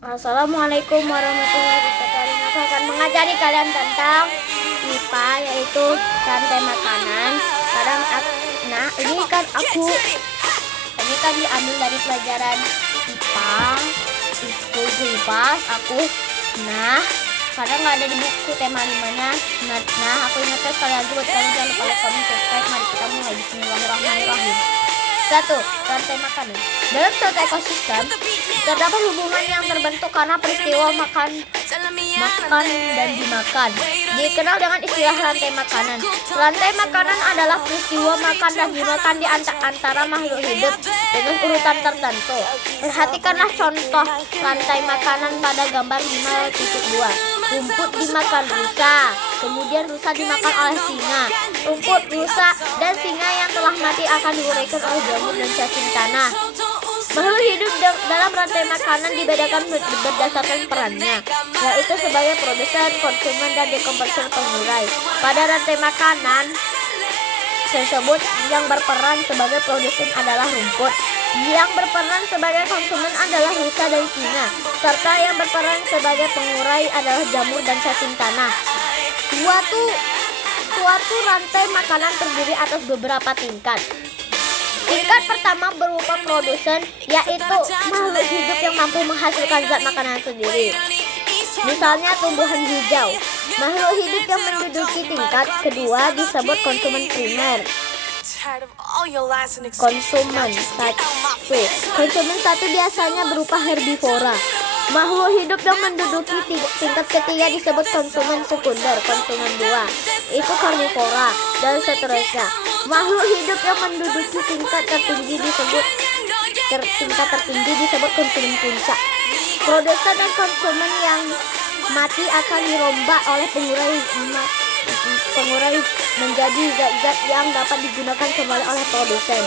Assalamualaikum warahmatullahi wabarakatuh. Aku akan mengajari kalian tentang IPA, yaitu rantai makanan. Ini kan diambil dari pelajaran IPA, itu bebas aku. Karena nggak ada di buku tema 5-nya. Aku ingatkan sekali lagi buat kalian, jangan lupa like, comment, subscribe. Mari kita mulai. Bismillahirrahmanirrahim. 1. Rantai makanan. Dalam suatu ekosistem terdapat hubungan yang terbentuk karena peristiwa makan dan dimakan, dikenal dengan istilah rantai makanan. Rantai makanan adalah peristiwa makan dan dimakan di antara makhluk hidup dengan urutan tertentu. Perhatikanlah contoh rantai makanan pada gambar 5.2. Rumput dimakan rusa, kemudian rusa dimakan oleh singa. Rumput, rusa, dan singa yang telah mati akan diuraikan oleh jamur dan cacing tanah. Makhluk hidup dalam rantai makanan dibedakan berdasarkan perannya, yaitu sebagai produsen, konsumen, dan dekomposer pengurai. Pada rantai makanan tersebut, yang berperan sebagai produsen adalah rumput, yang berperan sebagai konsumen adalah rusa dan singa, serta yang berperan sebagai pengurai adalah jamur dan cacing tanah. Suatu rantai makanan terdiri atas beberapa tingkat. Tingkat pertama berupa produsen, yaitu makhluk hidup yang mampu menghasilkan zat makanan sendiri. Misalnya tumbuhan hijau. Makhluk hidup yang menduduki tingkat kedua disebut konsumen primer. Konsumen satu biasanya berupa herbivora. Makhluk hidup yang menduduki tingkat ketiga disebut konsumen sekunder. Konsumen dua itu karnivora, dan seterusnya. Makhluk hidup yang menduduki tingkat tertinggi disebut konsumen puncak. Produsen dan konsumen yang mati akan dirombak oleh pengurai menjadi zat-zat yang dapat digunakan kembali oleh produsen.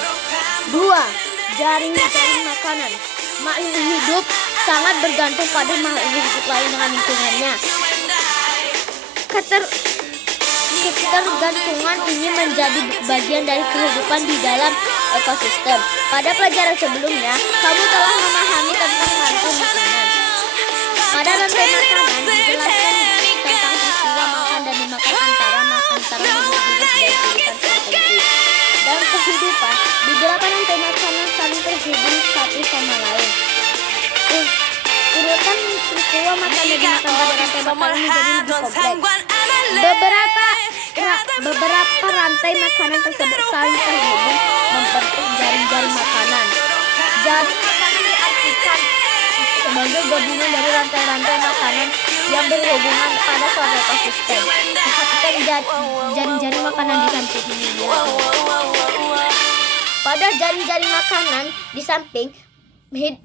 2. Jaring-jaring makanan. Makhluk hidup sangat bergantung pada makhluk hidup lain dengan lingkungannya. Ketergantungan ini menjadi bagian dari kehidupan di dalam ekosistem. Pada pelajaran sebelumnya, kamu telah memahami tentang rantai makanan. Pada rantai makanan dijelaskan tentang peristiwa makan dan dimakan antara makhluk hidup dan urutan tertentu. Dalam kehidupan, beberapa rantai makanan saling terhubung satu sama lain. Urutan peristiwa makan dan dimakan pada rantai makanan menjadi lebih kompleks. Beberapa rantai makanan tersebut saling terhubung membentuk jaring-jaring makanan. Jaring makanan diartikan sebagai gabungan dari rantai-rantai makanan yang berhubungan pada suatu ekosistem. Perhatikan jaring-jaring makanan di samping ini ya. Pada jaring-jaring makanan di samping,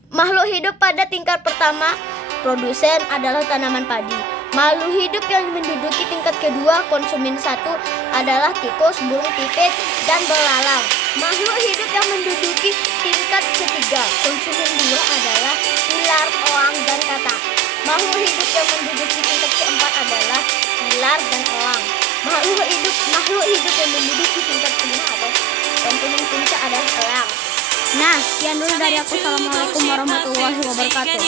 makhluk hidup pada tingkat pertama, produsen, adalah tanaman padi. Makhluk hidup yang menduduki tingkat kedua, konsumen satu, adalah tikus, burung pipit, dan belalang. Makhluk hidup yang menduduki tingkat ketiga, konsumen dua, adalah ular, elang, dan katak. Makhluk hidup yang menduduki tingkat keempat adalah ular dan elang. Makhluk hidup yang menduduki tingkat kelima atau konsumen puncak adalah elang. Sekian dulu dari aku. Assalamualaikum warahmatullahi wabarakatuh.